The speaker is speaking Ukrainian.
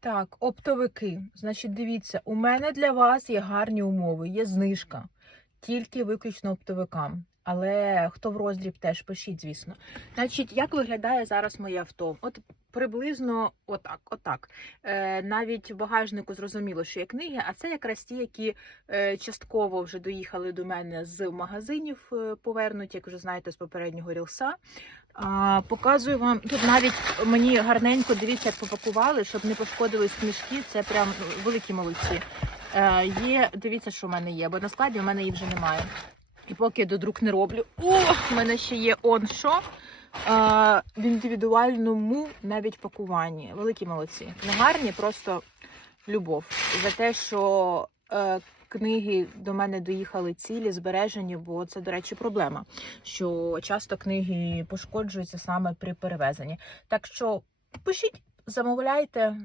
Так, оптовики. Значить, дивіться, у мене для вас є гарні умови, є знижка. Тільки виключно оптовикам. Але хто в роздріб теж пишіть, звісно. Значить, як виглядає зараз моє авто? От приблизно отак, отак. Е, навіть в багажнику зрозуміло, що є книги, а це якраз ті, які е, частково вже доїхали до мене з магазинів, е, повернуті, як вже знаєте, з попереднього рілса. А, показую вам тут навіть мені гарненько дивіться, як попакували, щоб не пошкодились книжки. Це прям великі молодці. Е, є, дивіться, що в мене є, бо на складі в мене її вже немає. І поки я додрук не роблю. О, в мене ще є он що. Е, в індивідуальному навіть пакуванні. Великі молодці. Не гарні, просто любов. За те, що е, книги до мене доїхали цілі, збережені, бо це, до речі, проблема. Що часто книги пошкоджуються саме при перевезенні. Так що пишіть, замовляйте,